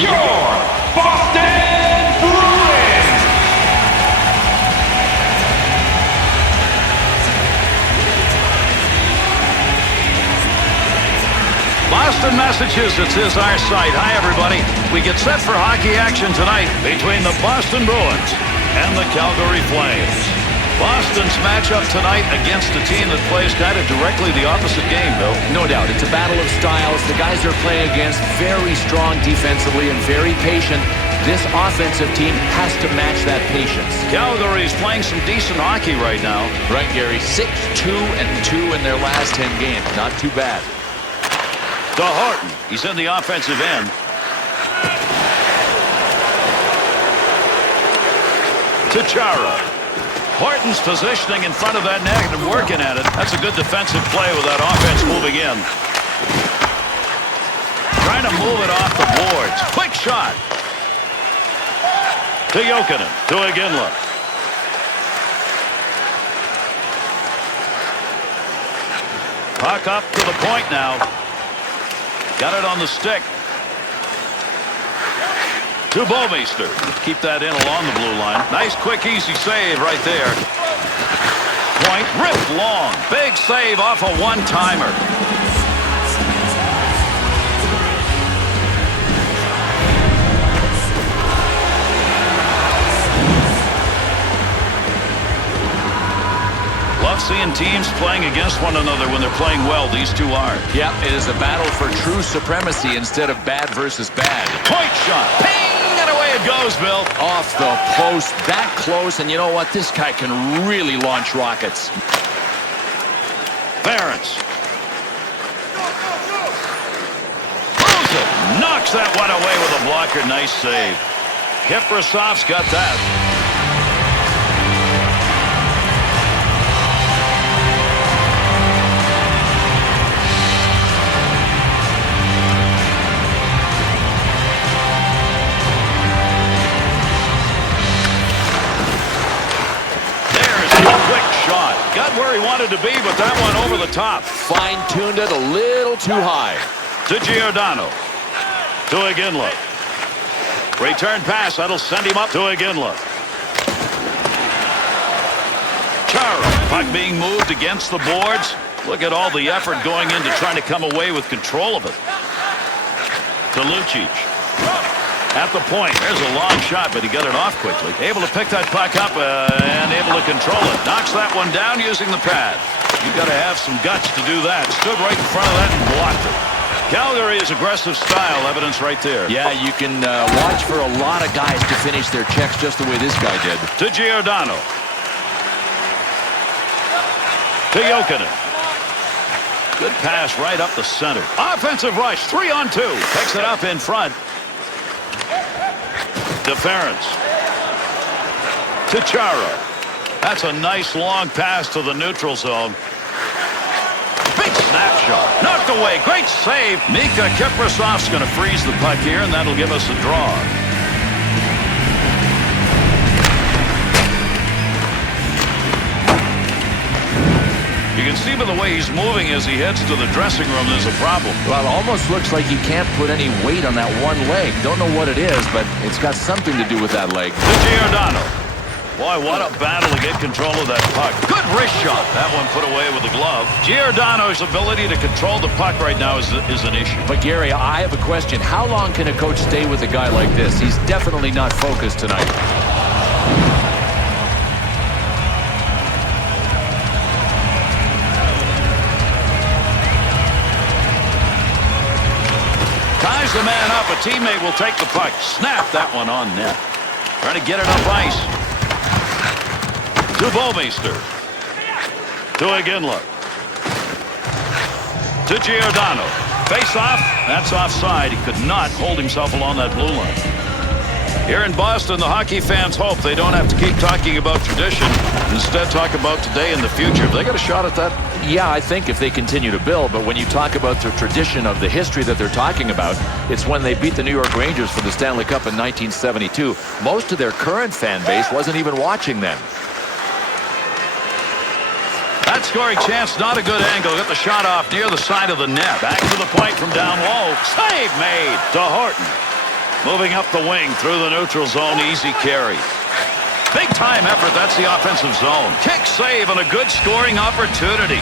your Boston Bruins. Boston, Massachusetts is our site. Hi, everybody. We get set for hockey action tonight between the Boston Bruins and the Calgary Flames. Boston's matchup tonight against a team that plays kind of directly the opposite game, Bill. No doubt. It's a battle of styles. The guys they're playing against, very strong defensively and very patient. This offensive team has to match that patience. Calgary's playing some decent hockey right now. Right, Gary. 6-2-2 in their last 10 games. Not too bad. To Horton. He's in the offensive end. To Chara. Horton's positioning in front of that net and working at it. That's a good defensive play with that offense moving in. Trying to move it off the boards. Quick shot. To Jokinen. To Iginla. Puck up to the point now. Got it on the stick. To Bouwmeester. Keep that in along the blue line. Nice, quick, easy save right there. Point, ripped long. Big save off a one-timer. Love seeing teams playing against one another when they're playing well. These two are. Yep, it is a battle for true supremacy instead of bad versus bad. Point shot. Ping! And away it goes, Bill. Off the post, that close, and you know what? This guy can really launch rockets. Barons. Throws it. Knocks that one away with a blocker. Nice save. Kiprasov's got that. Got where he wanted to be, but that one over the top. Fine-tuned it a little too high. To Giordano. To Iginla. Return pass. That'll send him up to Iginla. Chara. Puck being moved against the boards. Look at all the effort going into trying to come away with control of it. To Lucic. At the point. There's a long shot, but he got it off quickly. Able to pick that puck up and able to control it. Knocks that one down using the pad. You've got to have some guts to do that. Stood right in front of that and blocked it. Calgary is aggressive style. Evidence right there. Yeah, you can watch for a lot of guys to finish their checks just the way this guy did. To Giordano. To Jokinen. Good pass right up the center. Offensive rush. 3-on-2. Picks it up in front. Deference. To Chara. That's a nice long pass to the neutral zone. Big snapshot. Knocked away. Great save. Mika Kiprasov's going to freeze the puck here, and that'll give us a draw. You can see by the way he's moving as he heads to the dressing room, there's a problem. Well, it almost looks like he can't put any weight on that one leg. Don't know what it is, but it's got something to do with that leg. To Giordano. Boy, what a battle to get control of that puck. Good wrist shot. That one put away with the glove. Giordano's ability to control the puck right now is an issue. But, Gary, I have a question. How long can a coach stay with a guy like this? He's definitely not focused tonight. Ties the man up. A teammate will take the puck. Snap that one on net. Trying to get it up ice. To Bouwmeester. To Iginla. To Giordano. Face off. That's offside. He could not hold himself along that blue line. Here in Boston, the hockey fans hope they don't have to keep talking about tradition. Instead, talk about today and the future. Have they got a shot at that? Yeah, I think if they continue to build. But when you talk about the tradition of the history that they're talking about, it's when they beat the New York Rangers for the Stanley Cup in 1972. Most of their current fan base wasn't even watching then. That scoring chance, not a good angle. Got the shot off near the side of the net. Back to the point from down low. Save made to Horton. Moving up the wing through the neutral zone, easy carry. Big time effort, that's the offensive zone. Kick save and a good scoring opportunity.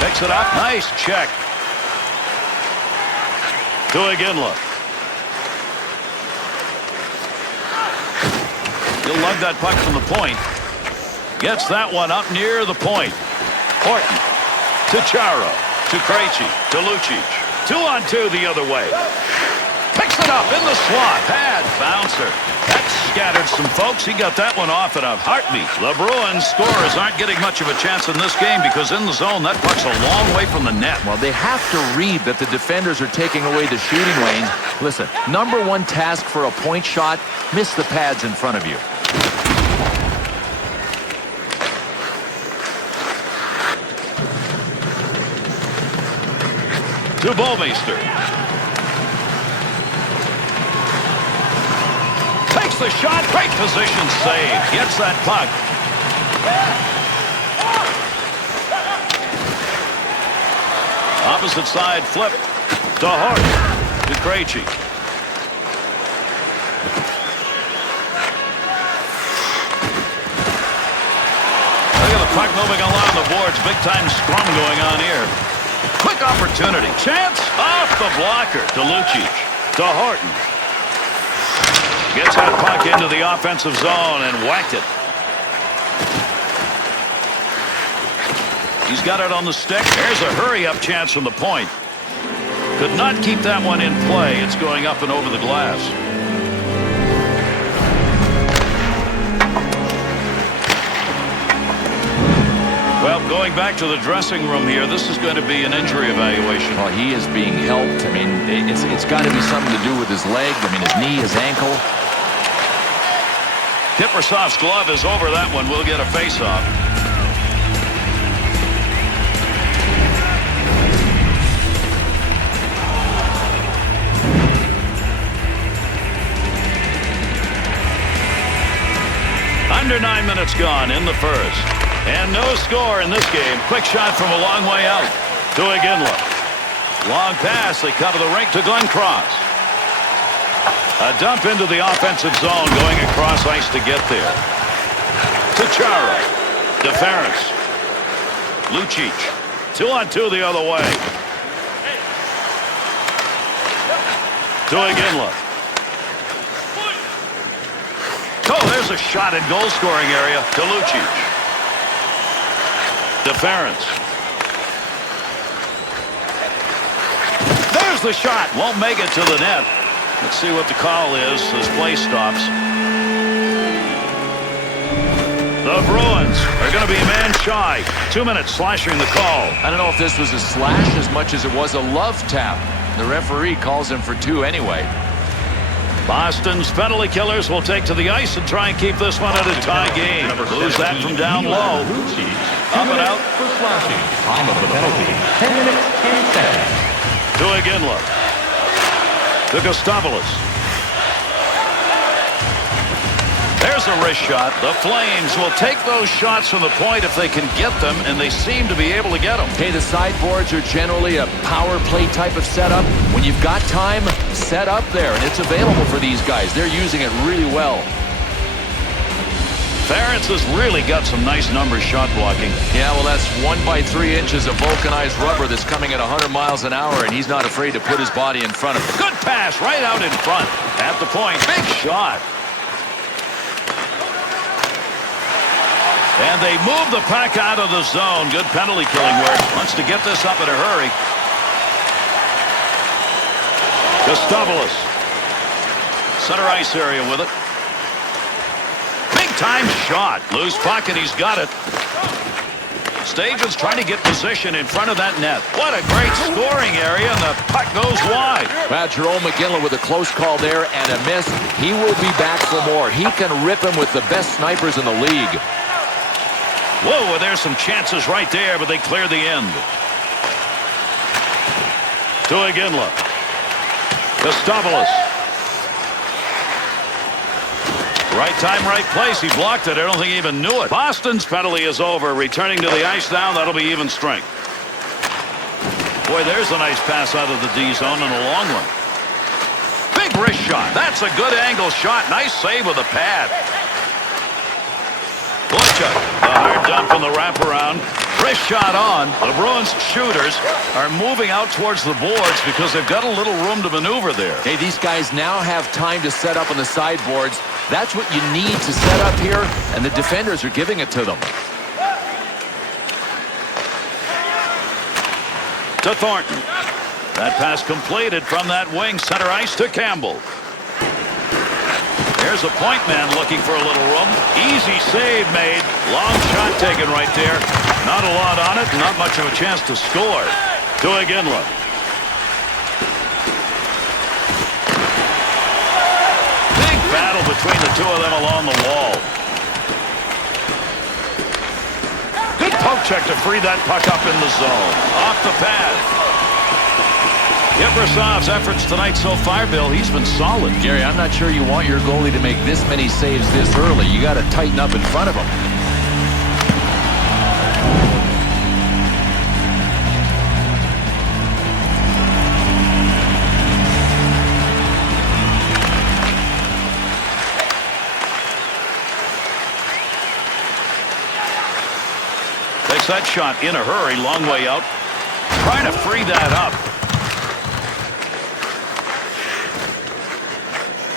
Picks it up, nice check. To Iginla. He'll lug that puck from the point. Gets that one up near the point. Horton to Chara, to Krejci, to Lucic. 2-on-2 the other way. Picks it up in the slot. Pad bouncer. That scattered some folks. He got that one off in a heartbeat. The Bruins scorers aren't getting much of a chance in this game because in the zone, that puck's a long way from the net. Well, they have to read that the defenders are taking away the shooting lane. Listen, number one task for a point shot, miss the pads in front of you. To Bouwmeester. Takes the shot. Great position save. Gets that puck. Opposite side flip. To Hart. To Krejci. Look at the puck moving along the boards. Big time scrum going on here. Quick opportunity. Chance off the blocker. To Lucic. To Horton. Gets that puck into the offensive zone and whacked it. He's got it on the stick. There's a hurry-up chance from the point. Could not keep that one in play. It's going up and over the glass. Well, going back to the dressing room here, this is going to be an injury evaluation. Well, he is being helped. I mean, it's got to be something to do with his leg. I mean, his knee, his ankle. Kiprusoff's glove is over that one. We'll get a face-off. Under 9 minutes gone in the first. And no score in this game. Quick shot from a long way out. To Iginla. Long pass. They cover the rink to Glenn Cross. A dump into the offensive zone going across ice to get there. To Chara. To Ferris. Lucic. 2-on-2 the other way. To Iginla. Oh, there's a shot in goal scoring area to Lucic. To Ferris. There's the shot. Won't make it to the net. Let's see what the call is as play stops. The Bruins are going to be a man shy. 2 minutes slashing the call. I don't know if this was a slash as much as it was a love tap. The referee calls him for 2 anyway. Boston's penalty killers will take to the ice and try and keep this one at a tie game. Lose that from down low. Up and out. For slashing. Time of the penalty, 10 minutes, 10 seconds. To Iginla. To Gustavulus. There's a wrist shot. The Flames will take those shots from the point if they can get them, and they seem to be able to get them. Hey, the sideboards are generally a power play type of setup. When you've got time, set up there, and it's available for these guys. They're using it really well. Ferris has really got some nice numbers shot blocking. Yeah, well, that's 1 by 3 inches of vulcanized rubber that's coming at 100 miles an hour, and he's not afraid to put his body in front of it. Good pass right out in front. At the point. Big shot. And they move the puck out of the zone. Good penalty killing work. Wants to get this up in a hurry. Gustavulus. Center ice area with it. Big time shot. Loose puck and he's got it. Stajan's trying to get position in front of that net. What a great scoring area, and the puck goes wide. Well, Jerome McGinley with a close call there and a miss. He will be back for more. He can rip him with the best snipers in the league. Whoa, there's some chances right there, but they clear the end. To Iginla. Gustavulus. Right time, right place. He blocked it. I don't think he even knew it. Boston's penalty is over. Returning to the ice now. That'll be even strength. Boy, there's a nice pass out of the D zone and a long one. Big wrist shot. That's a good angle shot. Nice save with a pad. Boychuk, the hard dump from the wraparound. Wrist shot on. The Bruins shooters are moving out towards the boards because they've got a little room to maneuver there. Hey, these guys now have time to set up on the sideboards. That's what you need to set up here, and the defenders are giving it to them. To Thornton. That pass completed from that wing center ice to Campbell. Here's a point man looking for a little room. Easy save made. Long shot taken right there. Not a lot on it. Not much of a chance to score. To Iginla. Big battle between the two of them along the wall. Good poke check to free that puck up in the zone. Off the pad. Ibrasov's efforts tonight so far, Bill, he's been solid. Gary, I'm not sure you want your goalie to make this many saves this early. You got to tighten up in front of him. Takes that shot in a hurry, long way out. Trying to free that up.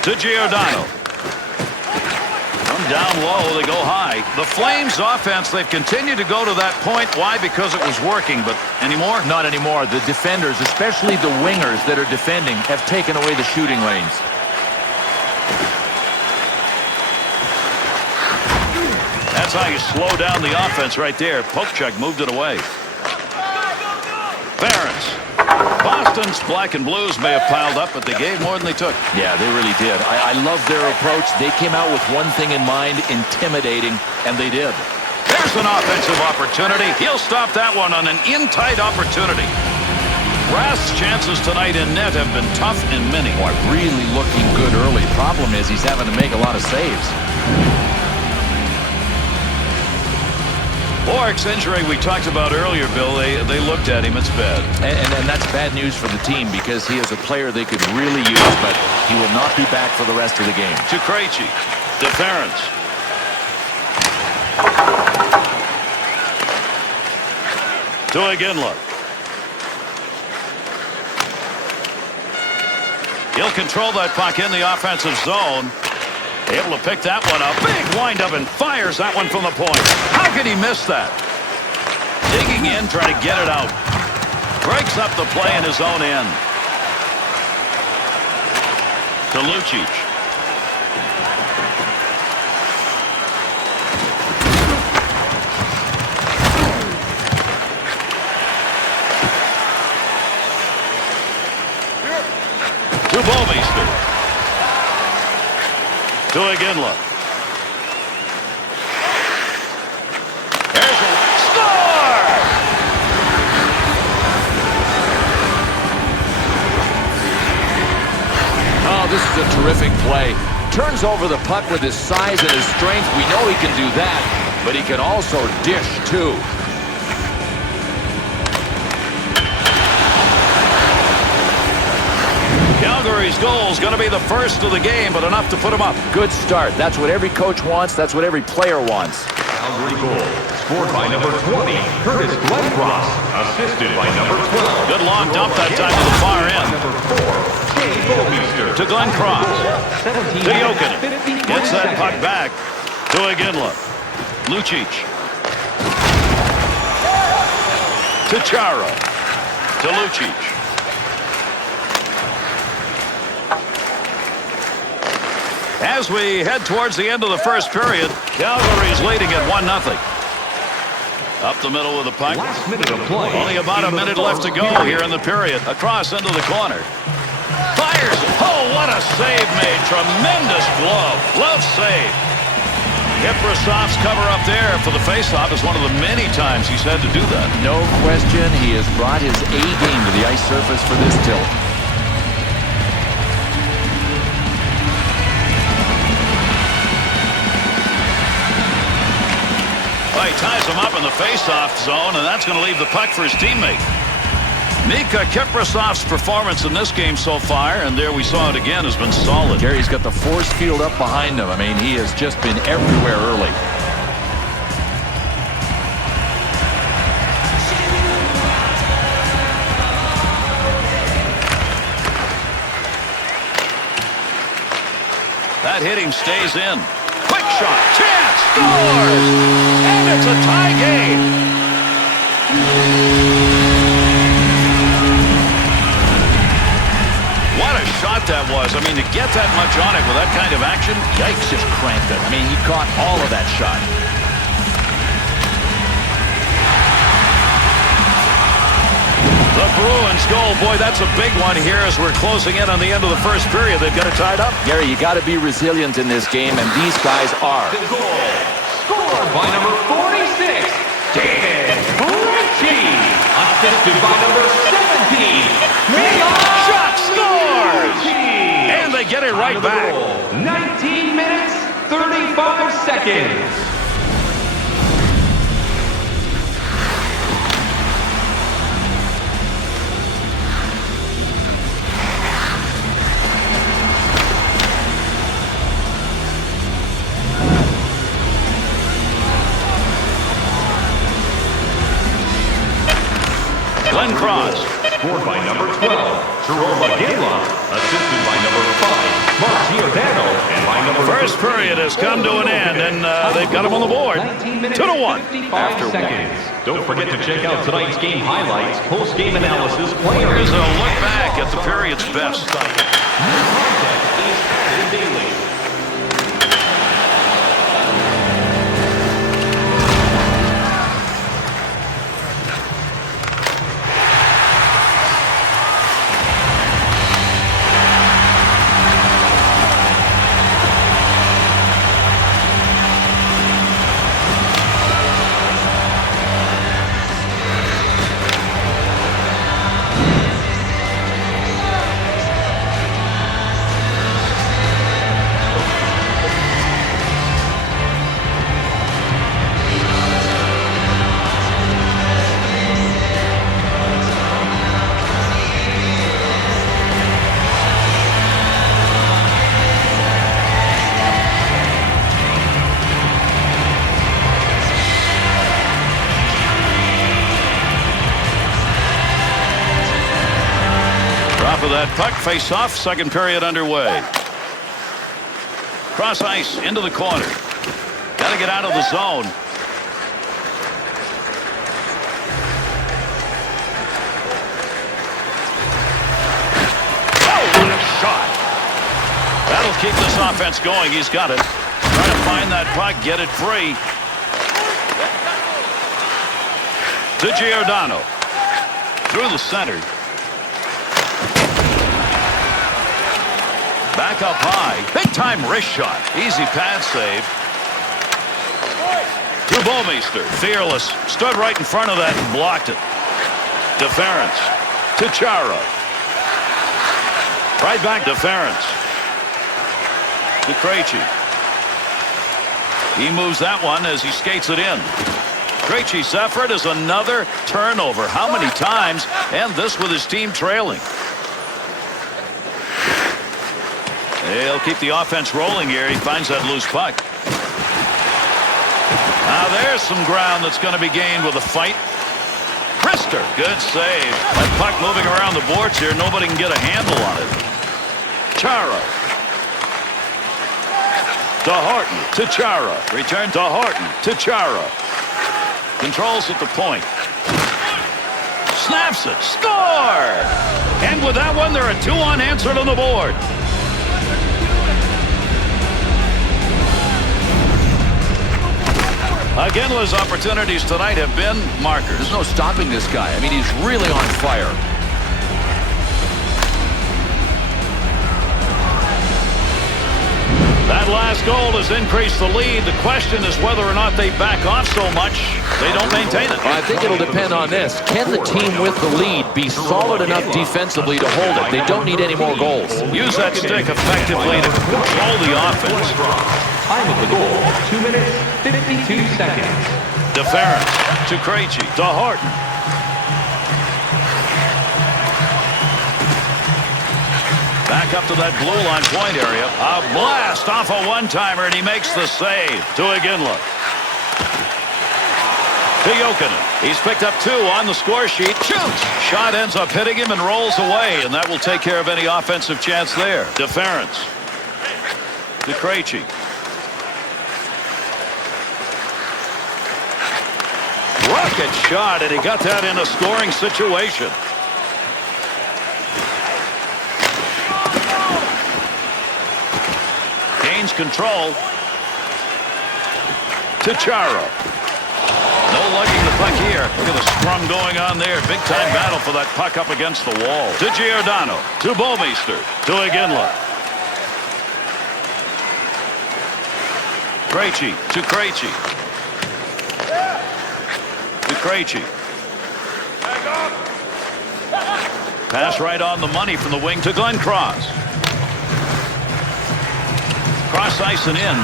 To Giordano. From down low, they go high. The Flames offense, they've continued to go to that point. Why? Because it was working, but anymore? Not anymore. The defenders, especially the wingers that are defending, have taken away the shooting lanes. That's how you slow down the offense right there. Popecheck moved it away. Barons. Boston's black and blues may have piled up, but they gave more than they took. Yeah, they really did. I love their approach. They came out with one thing in mind, intimidating, and they did. There's an offensive opportunity. He'll stop that one on an in-tight opportunity. Rath's chances tonight in net have been tough and many. Boy, really looking good early. Problem is he's having to make a lot of saves. Bork's injury we talked about earlier, Bill, they looked at him. It's bad. And that's bad news for the team because he is a player they could really use, but he will not be back for the rest of the game. To Krejci. To Ferentz. To Iginla. He'll control that puck in the offensive zone. Able to pick that one up. Big windup and fires that one from the point. How could he miss that? Digging in, trying to get it out. Breaks up the play in his own end. To Lucic. To Boveister. To Iginla. There's a score! Oh, this is a terrific play. Turns over the puck with his size and his strength. We know he can do that, but he can also dish, too. Calgary's goal is going to be the first of the game, but enough to put him up. Good start. That's what every coach wants. That's what every player wants. Calgary goal, scored by number 20, Curtis Glencross, assisted by number 12. Good long dump that time to the far end. Number 4, Jay Boveister. To Glencross. To Jokinen. Gets that puck back. To Iginla. Lucic. To Chara. To Lucic. As we head towards the end of the first period, Calgary's leading at 1-0. Up the middle with the puck. Last minute of play. Only about a minute left to go here in the period. Across into the corner. Fires. Oh, what a save made. Tremendous glove. Glove save. Ibrasov's cover up there for the faceoff is one of the many times he's had to do that. No question, he has brought his A game to the ice surface for this tilt. Well, he ties him up in the face-off zone, and that's going to leave the puck for his teammate. Mika Kiprasov's performance in this game so far, and there we saw it again, has been solid. Gary's got the force field up behind him. I mean, he has just been everywhere early. That hit him stays in. Quick shot. Chance. Scores. And it's a tie game. What a shot that was. I mean, to get that much on it with that kind of action. Yikes, just cranked it. I mean, he caught all of that shot. The Bruins goal. Boy, that's a big one here as we're closing in on the end of the first period. They've got it tied up. Gary, you got to be resilient in this game, and these guys are. The goal, scored by number 46, David Ritchie. Assisted by number 17, Shot scores! And they get it right back. 19 minutes, 35 seconds. Glenn Cross. Scored by number 12, Jerome McGinley. Assisted by number 5, Mark Giordano. And by number First period has come to an end, and they've got him on the board. 2-1. After seconds. Don't forget to check out tonight's game highlights, post-game analysis, players. Here's a look back at the period's best. New content is added daily. Of that puck, face off, second period underway. Cross ice into the corner. Got to get out of the zone. Oh, what a shot. That'll keep this offense going. He's got it. Trying to find that puck, get it free. To Giordano. Through the center. Back up high. Big-time wrist shot. Easy pad save. To Bouwmeester. Fearless. Stood right in front of that and blocked it. Deference. To Chara. Right back to Ference. To Krejci. He moves that one as he skates it in. Krejci's effort is another turnover. How many times? And this with his team trailing. He'll keep the offense rolling here. He finds that loose puck. Now there's some ground that's going to be gained with a fight. Krister, good save. That puck moving around the boards here. Nobody can get a handle on it. Chara. To Horton. To Chara. Return to Horton. To Chara. Controls at the point. Snaps it. Score! And with that one, there are two unanswered on the board. Aginla's opportunities tonight have been markers. There's no stopping this guy. I mean, he's really on fire. That last goal has increased the lead. The question is whether or not they back off so much they don't maintain it. I think it'll depend on this. Can the team with the lead be solid enough defensively to hold it? They don't need any more goals. Use that stick effectively to control the offense. Time of the goal, 2 minutes, 52 seconds. Deference to Krejci. To Horton. Back up to that blue line point area. A blast off a one-timer, and he makes the save. To Iginla. To Jokinen. He's picked up 2 on the score sheet. Shoots. Shot ends up hitting him and rolls away, and that will take care of any offensive chance there. Deference to Krejci. Rocket shot, and he got that in a scoring situation. Gains control. To Chara. No lugging the puck here. Look at the scrum going on there. Big time battle for that puck up against the wall. To Giordano. To Bouwmeester. To Iginla. Krejci. To Krejci. To Krejci. Pass right on the money from the wing to Glenn Cross. Cross ice and in.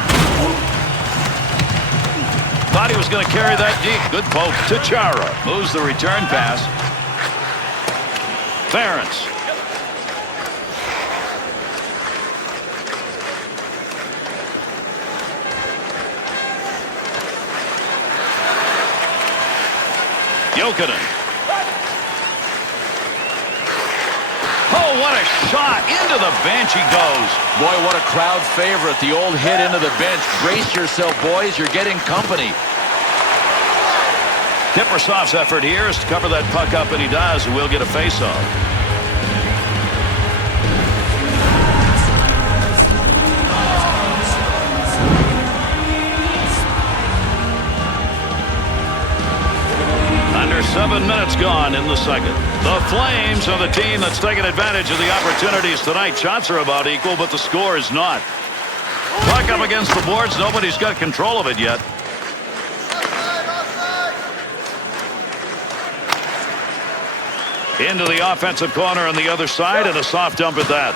Thought he was going to carry that deep. Good poke to Chara. Moves the return pass. Ference. Jokinen. Oh, what a shot. Into the bench he goes. Boy, what a crowd favorite. The old hit into the bench. Brace yourself, boys. You're getting company. Kiprusoff's effort here is to cover that puck up, and he does, and we'll get a face-off. Under 7 minutes gone in the second. The Flames are the team that's taking advantage of the opportunities tonight. Shots are about equal, but the score is not. Puck up against the boards. Nobody's got control of it yet. Into the offensive corner on the other side, and a soft dump at that.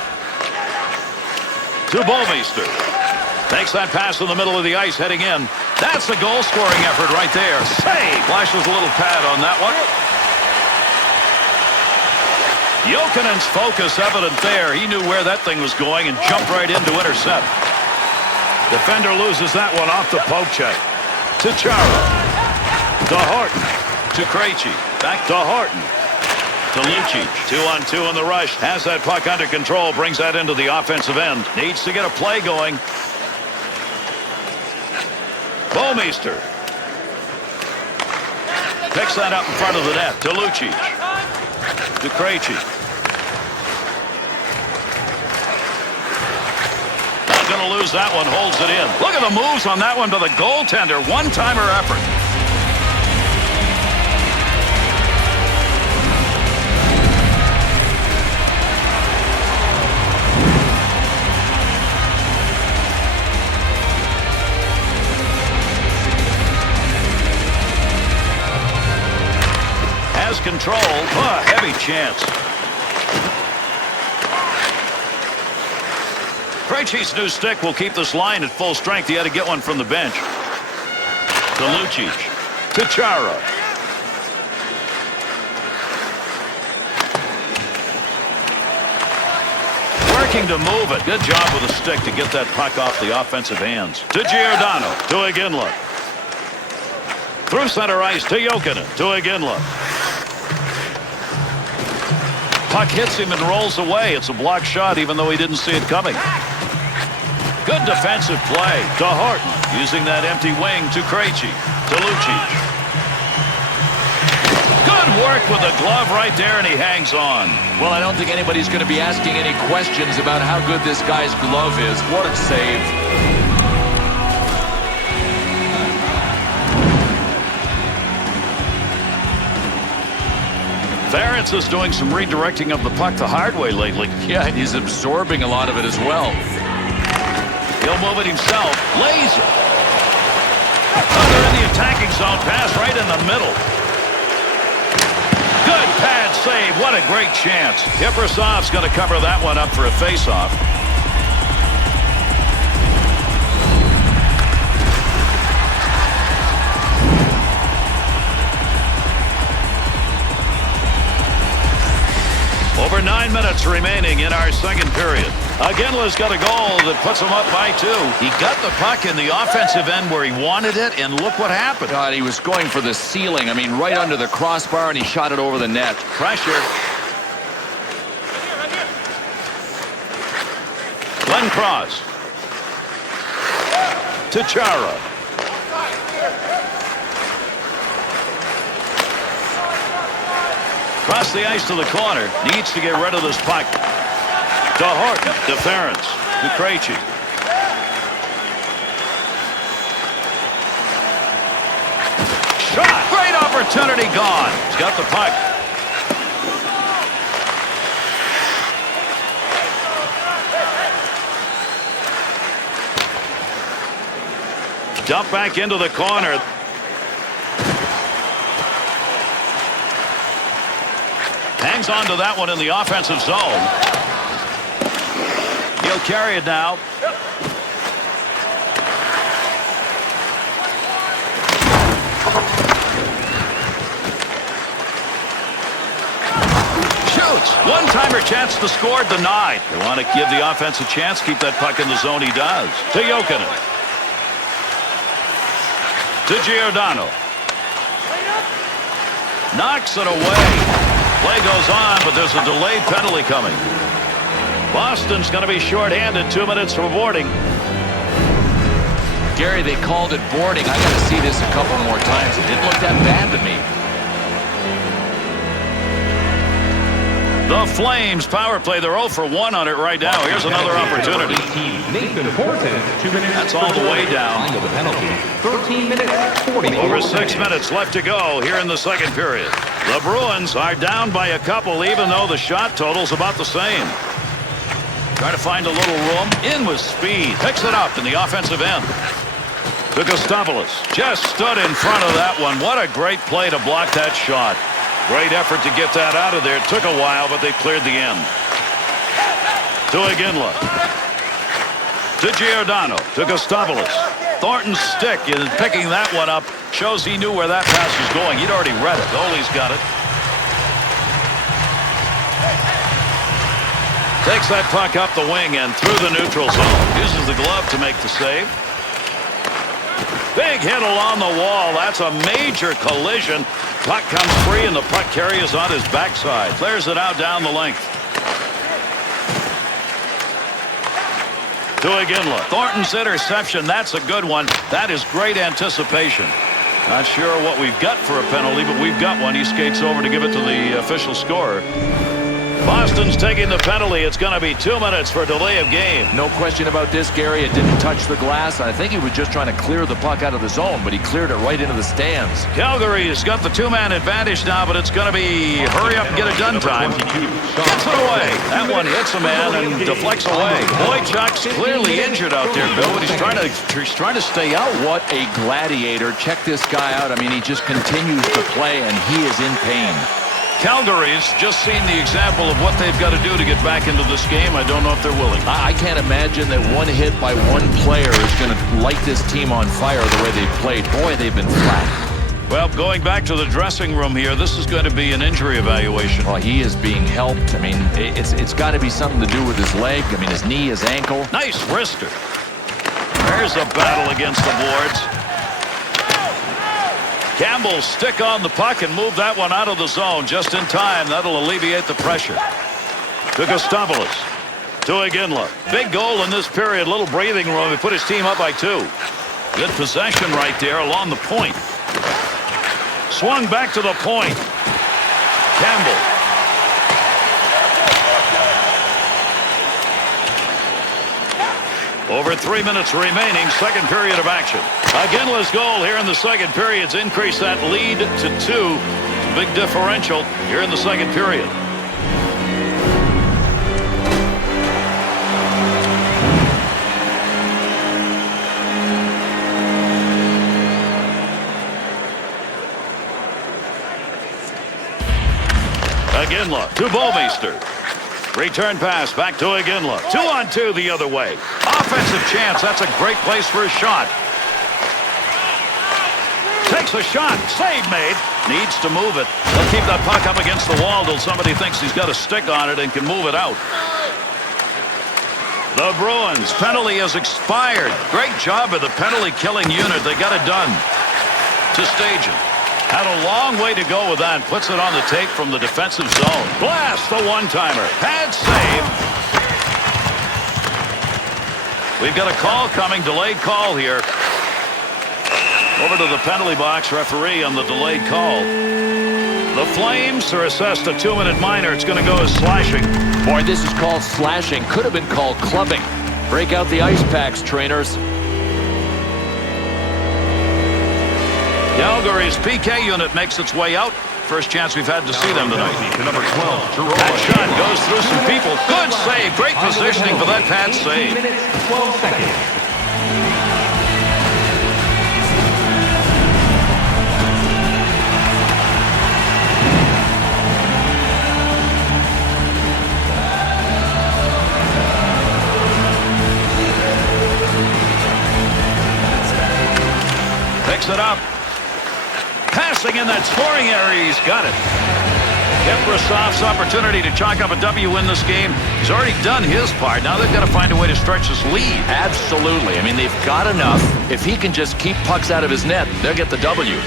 To Bouwmeester. Takes that pass in the middle of the ice, heading in. That's a goal-scoring effort right there. Save! Flashes a little pad on that one. Jokinen's focus evident there. He knew where that thing was going and jumped right in to intercept. Defender loses that one off the poke check. To Chara. To Horton. To Krejci. Back to Horton. To Lucic. 2-on-2 in the rush. Has that puck under control. Brings that into the offensive end. Needs to get a play going. Bouwmeester. Picks that up in front of the net. To Lucic. To Krejci. Not going to lose that one. Holds it in. Look at the moves on that one by the goaltender. One-timer effort. Control. Oh, heavy chance. Krejci's new stick will keep this line at full strength. He had to get one from the bench. To Lucic. To Chara. Working to move it. Good job with the stick to get that puck off the offensive hands. To Giordano. To Iginla. Through center ice to Jokinen. To Iginla. Puck hits him and rolls away. It's a blocked shot even though he didn't see it coming. Good defensive play to Horton. Using that empty wing to Krejci. To Lucic. Good work with the glove right there, and he hangs on. Well, I don't think anybody's going to be asking any questions about how good this guy's glove is. What a save. Ference is doing some redirecting of the puck the hard way lately. Yeah, and he's absorbing a lot of it as well. He'll move it himself. Lays it. Oh, they're in the attacking zone. Pass right in the middle. Good pad save. What a great chance. Kiprusoff's going to cover that one up for a faceoff. minutes remaining in our second period. Iginla's got a goal that puts him up by 2. He got the puck in the offensive end where he wanted it, and look what happened. God, he was going for the ceiling. I mean, right under the crossbar, and he shot it over the net. Pressure. Glenn Cross. To Chara. Across the ice to the corner. Needs to get rid of this puck. To Horton. To Ference. To Krejci. Shot. Great opportunity gone. He's got the puck. Dump back into the corner. Hangs on to that one in the offensive zone. He'll carry it now. Shoots. One-timer chance to score, denied. They want to give the offense a chance, keep that puck in the zone. He does. To Jokinen. To Giordano. Knocks it away. Play goes on, but there's a delayed penalty coming. Boston's going to be shorthanded. 2 minutes for boarding. Gary, they called it boarding. I got to see this a couple more times. It didn't look that bad to me. The Flames power play. They're 0 for 1 on it right now. Here's another opportunity. That's all the way down. 13 minutes, 40. Over 6 minutes left to go here in the second period. The Bruins are down by a couple, even though the shot total's about the same. Trying to find a little room. In with speed. Picks it up in the offensive end. To Gustavoulis. Just stood in front of that one. What a great play to block that shot. Great effort to get that out of there. It took a while, but they cleared the end. To Iginla. To Giordano. To Gustavoulis. Thornton's stick in picking that one up shows he knew where that pass was going. He'd already read it. Goalie's got it. Takes that puck up the wing and through the neutral zone. Uses the glove to make the save. Big hit along the wall. That's a major collision. Puck comes free and the puck carrier is on his backside. Clears it out down the length. To Iginla. Thornton's interception. That's a good one. That is great anticipation. Not sure what we've got for a penalty, but we've got one. He skates over to give it to the official scorer. Boston's taking the penalty. It's going to be 2 minutes for delay of game. No question about this, Gary. It didn't touch the glass. I think he was just trying to clear the puck out of the zone, but he cleared it right into the stands. Calgary's got the two-man advantage now, but it's going to be hurry up and get it done time. Gets it away. That one hits a man and deflects away. Boychuk's clearly injured out there, Bill, but he's trying to stay out. What a gladiator. Check this guy out. I mean, he just continues to play, and he is in pain. Calgary's just seen the example of what they've got to do to get back into this game. I don't know if they're willing. I can't imagine that one hit by one player is going to light this team on fire the way they've played. Boy, they've been flat. Well, going back to the dressing room here, this is going to be an injury evaluation. Well, he is being helped. I mean, it's got to be something to do with his leg. I mean, his knee, his ankle. Nice wrister. There's a battle against the boards. Campbell stick on the puck and move that one out of the zone just in time. That'll alleviate the pressure. To Gustavoulis. To Iginla. Big goal in this period. Little breathing room. He put his team up by 2. Good possession right there along the point. Swung back to the point. Campbell. Over 3 minutes remaining, second period of action. Iginla's goal here in the second period's increased that lead to 2. Big differential here in the second period. Iginla to Bouwmeester. Return pass back to Iginla. 2-on-2 the other way. Offensive chance. That's a great place for a shot. Takes Takes a shot. Save made. Needs to move it. He'll keep that puck up against the wall till somebody thinks he's got a stick on it and can move it out. The Bruins penalty has expired. Great job of the penalty killing unit. They got it done. To Stajan. Had a long way to go with that. Puts it on the tape from the defensive zone. Blast the one-timer. Pad save. We've got a call coming. Delayed call here. Over to the penalty box. Referee on the delayed call. The Flames are assessed a 2-minute minor. It's going to go as slashing. Boy, this is called slashing. Could have been called clubbing. Break out the ice packs, trainers. Calgary's PK unit makes its way out. First chance we've had to see them tonight. Number 12, That shot goes through some people. Good save. Great positioning for that pad save. 18 minutes, 12 seconds. Picks it up. Passing in that scoring area. He's got it. Kiprusoff's opportunity to chalk up a W in this game. He's already done his part. Now they've got to find a way to stretch this lead. Absolutely. I mean, they've got enough. If he can just keep pucks out of his net, they'll get the W.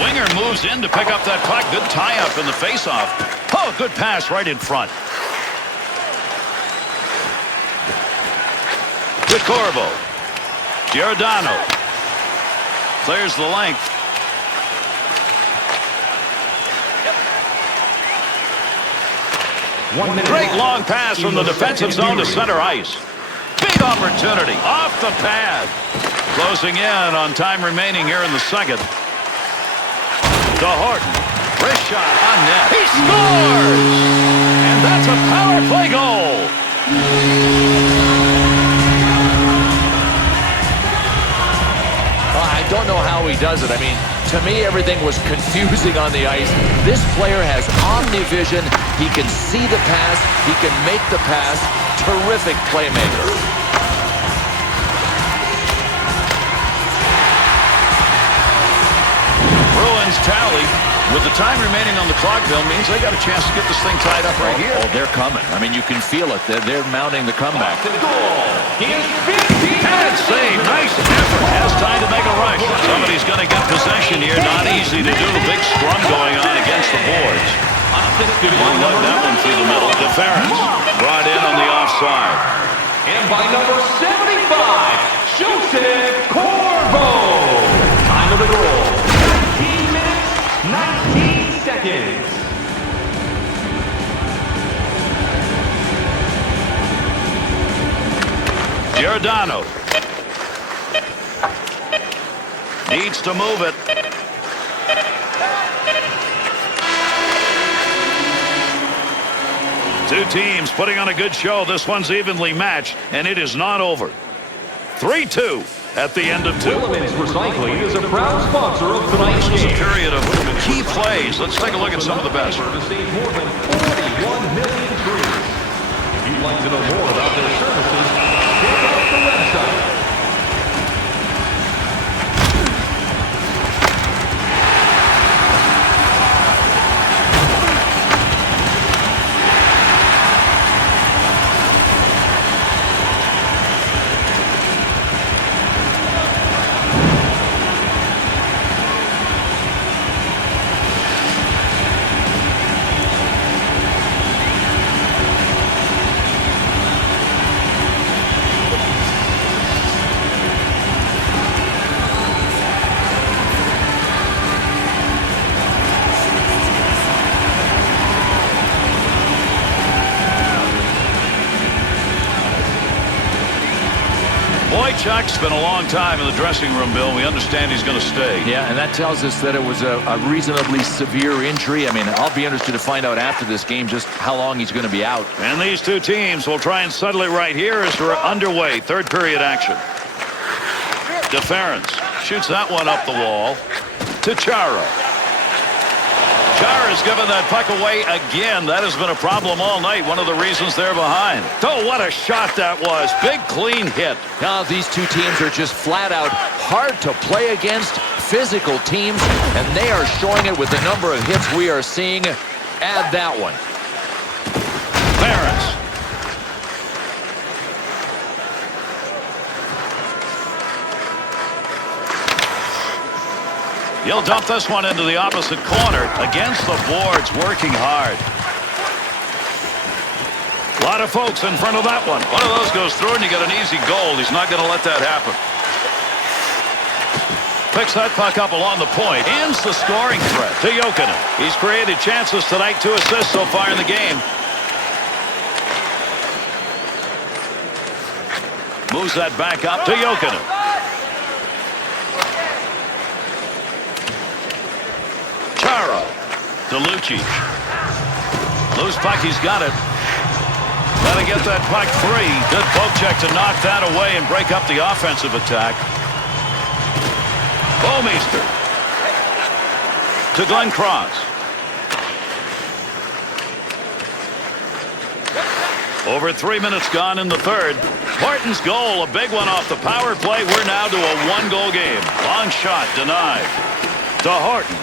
Winger moves in to pick up that puck. Good tie-up in the face-off. Oh, good pass right in front. To Corvo. Giordano. Clears the length. Great long pass from the defensive zone to center ice. Big opportunity. Off the pad. Closing in on time remaining here in the second. To Horton. Wrist shot on net. He scores! And that's a power play goal. I don't know how he does it. I mean, to me, everything was confusing on the ice. This player has omnivision. He can see the pass. He can make the pass. Terrific playmaker. Bruins tally. With the time remaining on the clock, Bill, means they got a chance to get this thing tied up right here. Oh, they're coming. I mean, you can feel it. They're mounting the comeback. Pad save. Nice effort. Has time to make a rush. Somebody's going to get possession here. Not easy to do. Big scrum going on against the boards. One led that one through the middle. Deference brought in on the offside. And by number 75, Joseph Corvo. Time of the goal. 19 minutes, 19 seconds. Giordano. Needs to move it. Two teams putting on a good show. This one's evenly matched, and it is not over. 3-2 at the end of 2. Willemins Recycling is a proud sponsor of tonight's This is a game. period of key plays. Let's take a look at some of the best. To save more than 41 million trees. If you'd like to know more about their services, check out the website. Chuck's been a long time in the dressing room, Bill. We understand he's going to stay. Yeah, and that tells us that it was a reasonably severe injury. I mean, I'll be interested to find out after this game just how long he's going to be out. And these two teams will try and settle it right here as we're underway. Third period action. Deference shoots that one up the wall to Chara. Chara's given that puck away again. That has been a problem all night. One of the reasons they're behind. Oh, what a shot that was. Big, clean hit. Now these two teams are just flat out hard to play against, physical teams, and they are showing it with the number of hits we are seeing. Add that one. Barons. He'll dump this one into the opposite corner. Against the boards, working hard. A lot of folks in front of that one. One of those goes through and you get an easy goal. He's not going to let that happen. Picks that puck up along the point. Ends the scoring threat to Jokinen. He's created chances tonight, 2 assists so far in the game. Moves that back up to Jokinen. Chara to Lucic. Loose puck, he's got it. Gotta get that puck free. Good poke check to knock that away and break up the offensive attack. Bouwmeester to Glenn Cross. Over 3 minutes gone in the third. Horton's goal, a big one off the power play. We're now to a 1-goal game. Long shot denied to Horton.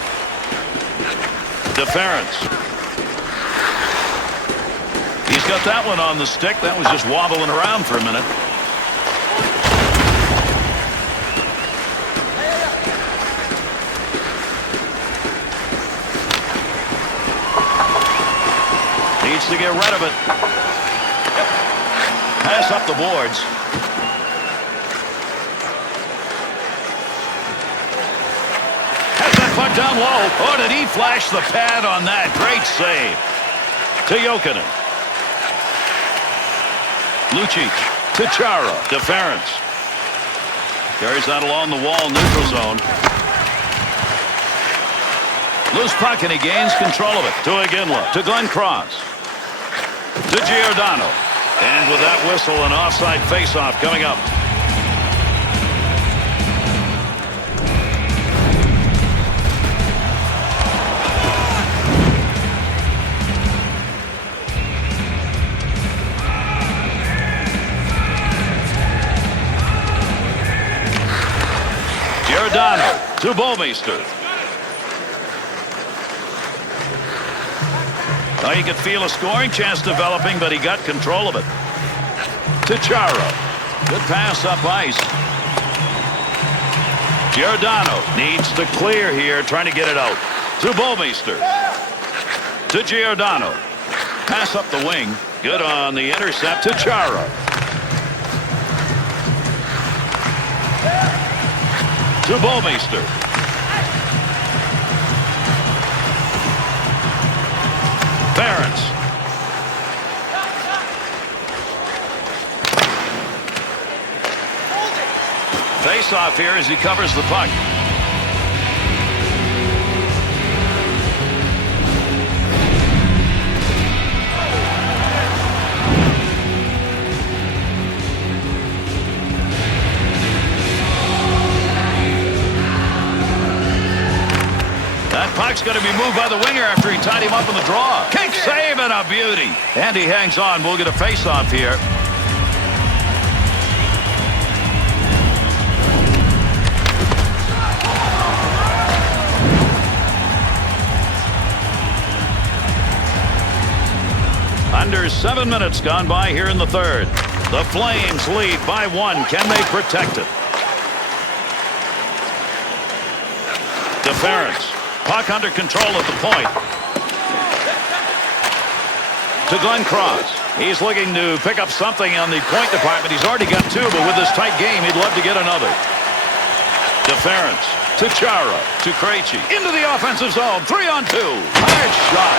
Deference. He's got that one on the stick. That was just wobbling around for a minute. Needs to get rid of it. Pass up the boards. Puck down low. Oh, did he flash the pad on that? Great save. To Jokinen. Lucic to Chara. Deference. Carries that along the wall, neutral zone. Loose puck and he gains control of it. To Iginla. To Glenn Cross. To Giordano. And with that whistle, an offside faceoff coming up. Giordano to Bouwmeester. Now you could feel a scoring chance developing, but he got control of it. To Chara. Good pass up ice. Giordano needs to clear here, trying to get it out. To Bouwmeester. To Giordano. Pass up the wing. Good on the intercept to Chara. To Bouwmeester. Barons. Face off here as he covers the puck. Puck's going to be moved by the winger after he tied him up in the draw. Kick save and a beauty. And he hangs on. We'll get a face-off here. Under 7 minutes gone by here in the third. The Flames lead by 1. Can they protect it? Deference. Puck under control at the point. To Glenn Cross. He's looking to pick up something on the point department. He's already got 2, but with this tight game, he'd love to get another. Deference. To Chara. To Krejci. Into the offensive zone. 3-on-2. Hard shot.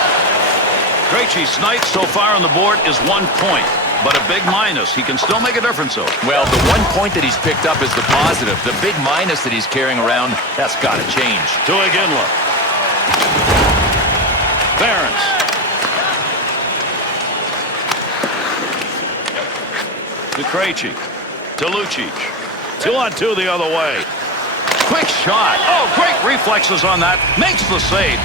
Krejci's night so far on the board is 1 point. But a big minus. He can still make a difference, though. Well, the 1 point that he's picked up is the positive. The big minus that he's carrying around, that's got to change. To Iginla. Barons. To Krejci. To Lucic. 2-on-2 the other way. Quick shot. Oh, great reflexes on that. Makes the save.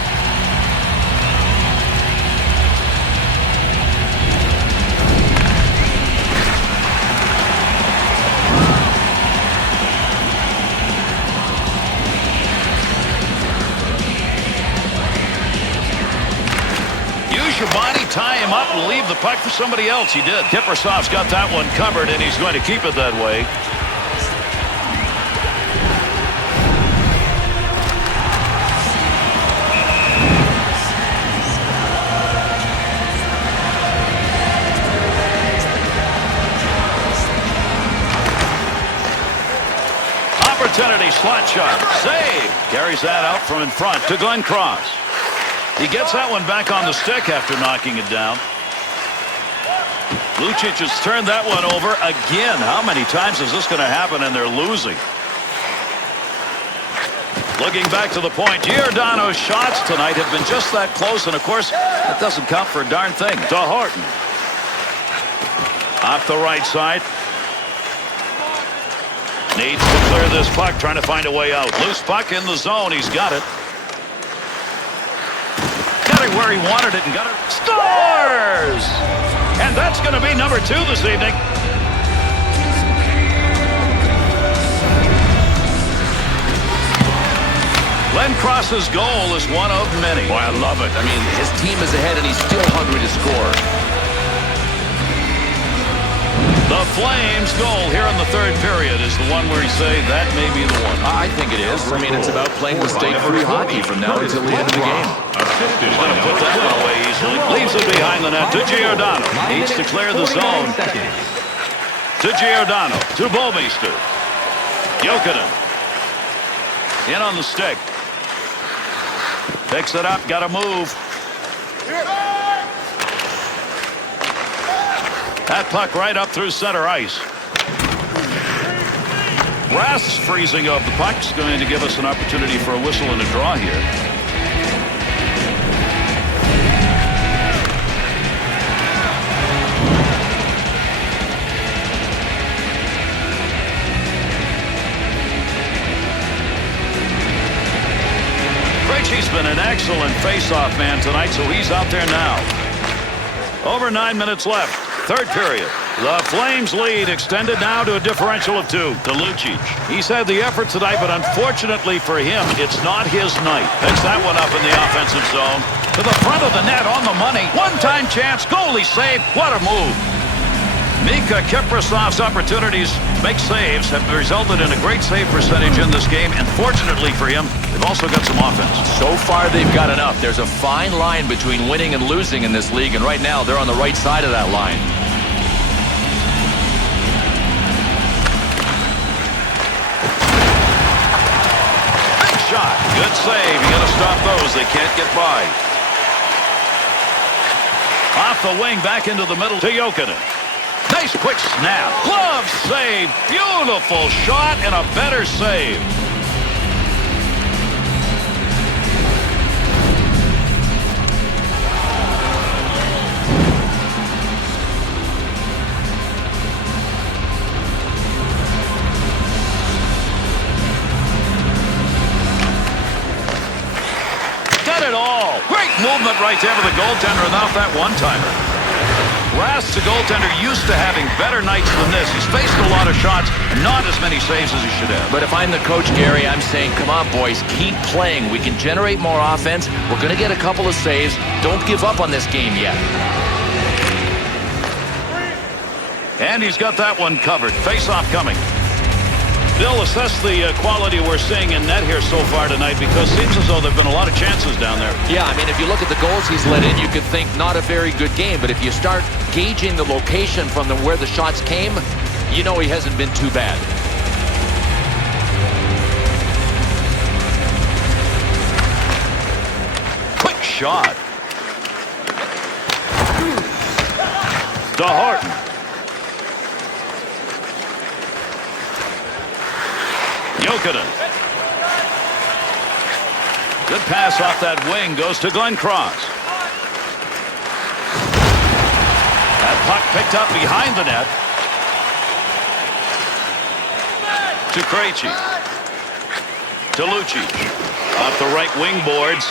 him up and leave the puck for somebody else. He did. Kiprusoff's got that one covered, and he's going to keep it that way. Opportunity, slot shot, save. Carries that out from in front to Glenn Cross. He gets that one back on the stick after knocking it down. Lucic has turned that one over again. How many times is this going to happen and they're losing? Looking back to the point, Giordano's shots tonight have been just that close, and of course, that doesn't count for a darn thing. To Horton. Off the right side. Needs to clear this puck, trying to find a way out. Loose puck in the zone. He's got it. Got it where he wanted it and got it. Scores! And that's going to be number 2 this evening. Glenn Cross's goal is one of many. Boy, I love it. I mean, his team is ahead and he's still hungry to score. The Flames' goal here in the third period is the one where you say that may be the one. I think it is. I mean, it's about playing mistake-free hockey from now until the end of the game. He's going to put that one away easily. Leaves it behind the net to Giordano. Needs to clear the zone. To Giordano. To Bouwmeester. Jokinen. In on the stick. Picks it up. Got to move. That puck right up through center ice. Rath's freezing of the puck's going to give us an opportunity for a whistle and a draw here. Krejci's been an excellent face-off man tonight, so he's out there now. Over 9 minutes left. Third period. The Flames lead extended now to a differential of 2 to Lucic. He's had the effort tonight, but unfortunately for him, it's not his night. Picks that one up in the offensive zone. To the front of the net on the money. One-time chance. Goalie save. What a move. Mika Kiprusoff's opportunities make saves have resulted in a great save percentage in this game, and fortunately for him, they've also got some offense. So far, they've got enough. There's a fine line between winning and losing in this league, and right now, they're on the right side of that line. Big shot. Good save. You got to stop those. They can't get by. Off the wing, back into the middle to Jokinen. Nice quick snap. Glove save. Beautiful shot and a better save. Got it all. Great movement right there for the goaltender without that one-timer. Rath's, the goaltender, used to having better nights than this. He's faced a lot of shots, and not as many saves as he should have. But if I'm the coach, Gary, I'm saying, come on, boys, keep playing. We can generate more offense. We're going to get a couple of saves. Don't give up on this game yet. And he's got that one covered. Face-off coming. Bill, assess the quality we're seeing in net here so far tonight, because it seems as though there have been a lot of chances down there. Yeah, I mean, if you look at the goals he's let in, you could think not a very good game. But if you start gauging the location from where the shots came, you know he hasn't been too bad. Quick shot. To Horton. Jokinen. Good pass off that wing. Goes to Glenn Cross. That puck picked up behind the net. To Krejci. To Lucic. Off the right wing boards.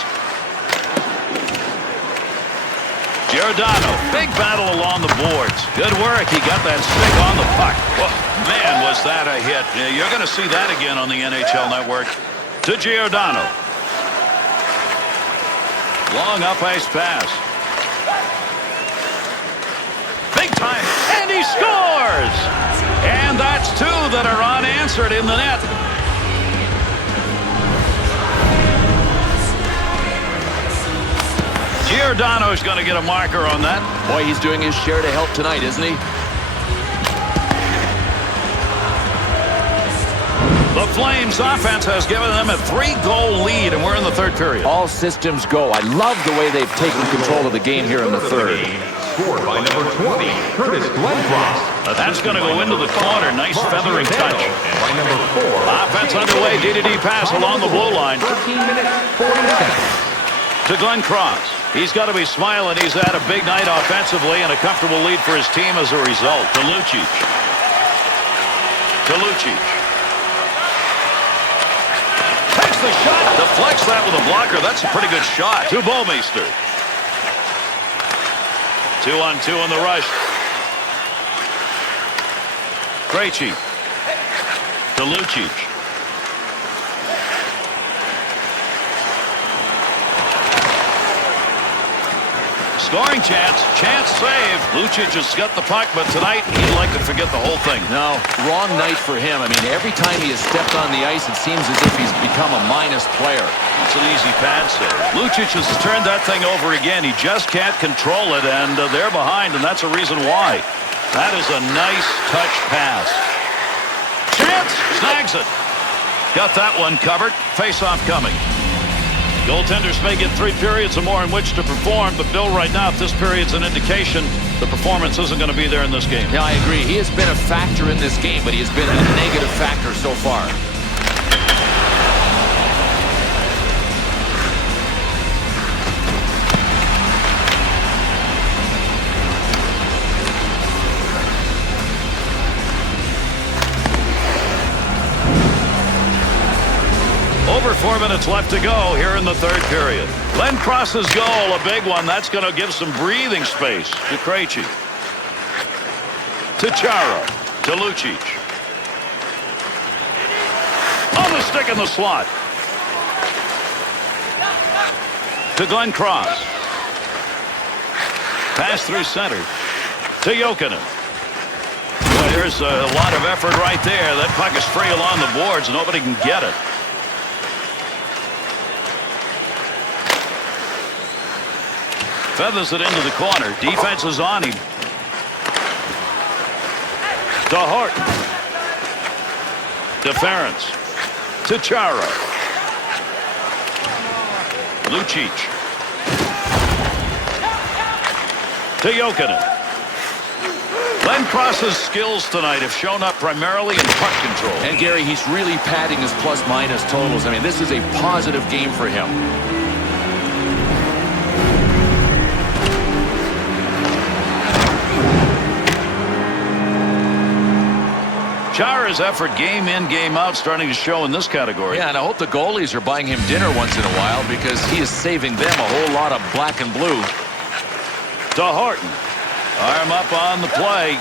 Giordano. Big battle along the boards. Good work. He got that stick on the puck. Whoa, man, was that a hit. Yeah, you're going to see that again on the NHL Network. To Giordano. Long up ice pass. that are unanswered in the net. Giordano's going to get a marker on that. Boy, he's doing his share to help tonight, isn't he? The Flames offense has given them a 3-goal lead, and we're in the third period. All systems go. I love the way they've taken control of the game here in the third. Scored by number 20, Curtis Glencross. That's going to go into the corner. Nice feathering touch. And by number 4, Offense underway. D-to-D pass along the blue line. 13 minutes, 40 seconds. To Glencross. He's got to be smiling. He's had a big night offensively and a comfortable lead for his team as a result. To Lucic. Takes the shot. Deflects that with a blocker. That's a pretty good shot. To Bouwmeester. 2-on-2 on the rush. Krejci. To Lucic. Scoring chance. Chance save. Lucic has got the puck, but tonight he'd like to forget the whole thing. No, wrong night for him. I mean, every time he has stepped on the ice, it seems as if he's become a minus player. It's an easy pad save. Lucic has turned that thing over again. He just can't control it, and they're behind, and that's a reason why. That is a nice touch pass. Chance snags it. Got that one covered. Face-off coming. Goaltenders may get 3 periods or more in which to perform, but Bill, right now, if this period's an indication, the performance isn't going to be there in this game. Yeah, I agree. He has been a factor in this game, but he has been a negative factor so far. Over 4 minutes left to go here in the third period. Glencross's goal, a big one. That's going to give some breathing space to Krejci. To Chara. To Lucic. On the stick in the slot. To Glencross. Pass through center. To Jokinen. Well, there's a lot of effort right there. That puck is free along the boards. Nobody can get it. Feathers it into the corner. Defense is on him. To Horton. To Ference. To Chara. Lucic. To Jokinen. Glencross's skills tonight have shown up primarily in puck control. And Gary, he's really padding his plus-minus totals. I mean, this is a positive game for him. Chara's effort game in, game out starting to show in this category. Yeah, and I hope the goalies are buying him dinner once in a while because he is saving them a whole lot of black and blue. To Horton. Arm up on the play.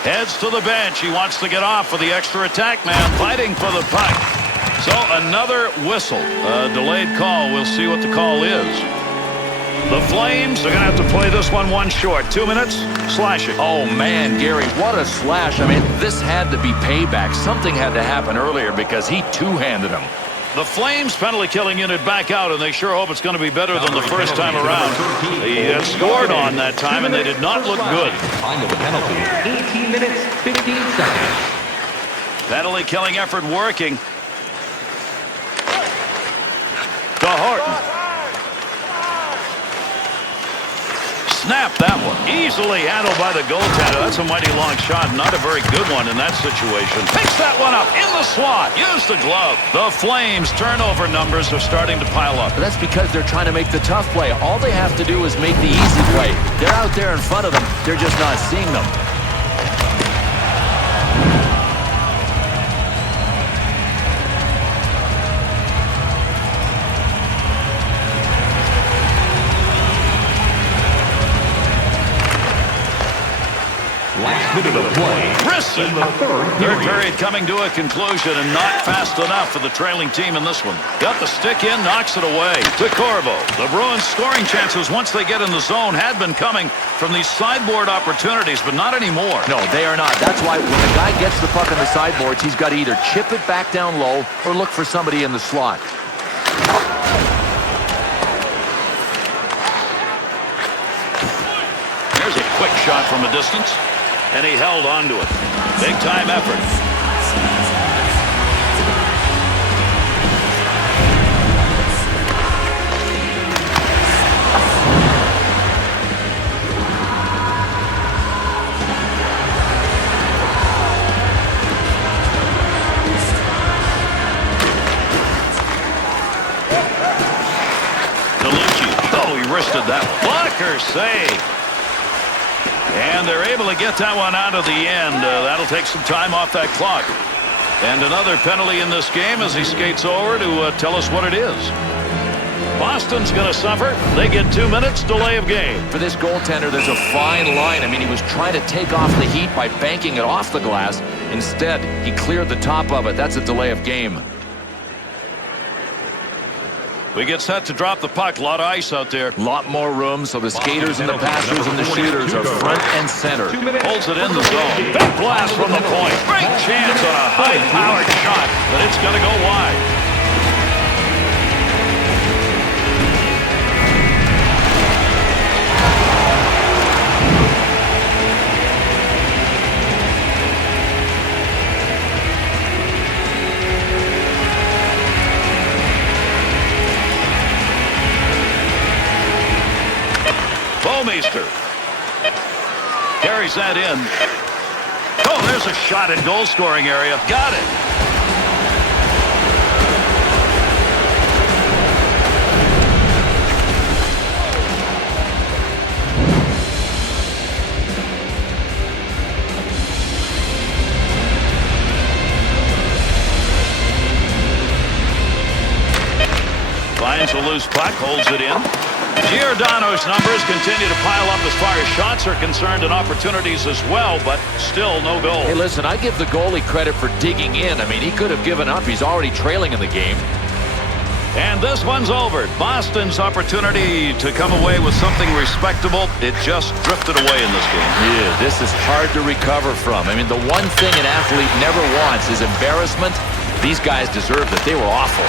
Heads to the bench. He wants to get off for the extra attack man. Fighting for the puck. So another whistle. A delayed call. We'll see what the call is. The Flames are going to have to play this one short. 2 minutes, slashing. Oh, man, Gary, what a slash. I mean, this had to be payback. Something had to happen earlier because he two-handed him. The Flames penalty killing unit back out, and they sure hope it's going to be better than the first time around. They had scored on that time, and they did not look good. Time of the penalty, 18 minutes, 15 seconds. Penalty killing effort working. To Horton. Snap that one. Easily handled by the goaltender. That's a mighty long shot. Not a very good one in that situation. Picks that one up in the slot. Use the glove. The Flames' turnover numbers are starting to pile up. But that's because they're trying to make the tough play. All they have to do is make the easy play. They're out there in front of them. They're just not seeing them. Last minute of play Brisson. in the third Third period. period coming to a conclusion and not fast enough for the trailing team in this one. Got the stick in, knocks it away to Corvo. The Bruins scoring chances once they get in the zone had been coming from these sideboard opportunities, but not anymore. No, they are not. That's why when the guy gets the puck on the sideboards, he's got to either chip it back down low or look for somebody in the slot. There's a quick shot from a distance, and he held on to it. Big-time effort. Oh, he wristed that one. Blocker save. And they're able to get that one out of the end. That'll take some time off that clock. And another penalty in this game as he skates over to tell us what it is. Boston's going to suffer. They get 2 minutes delay of game. For this goaltender, there's a fine line. I mean, he was trying to take off the heat by banking it off the glass. Instead, he cleared the top of it. That's a delay of game. We get set to drop the puck. A lot of ice out there. A lot more room, so the skaters and the passers and the shooters are front and center. Holds it in the zone. Big blast from the point. Great chance on a high-powered shot, but it's going to go wide. Bowmeister carries that in. Oh, there's a shot in goal scoring area. Got it. Finds a loose puck, holds it in. Giordano's numbers continue to pile up as far as shots are concerned and opportunities as well, but still no goal. Hey, listen, I give the goalie credit for digging in. I mean, he could have given up. He's already trailing in the game. And this one's over. Boston's opportunity to come away with something respectable, it just drifted away in this game. Yeah, this is hard to recover from. I mean, the one thing an athlete never wants is embarrassment. These guys deserve that. They were awful.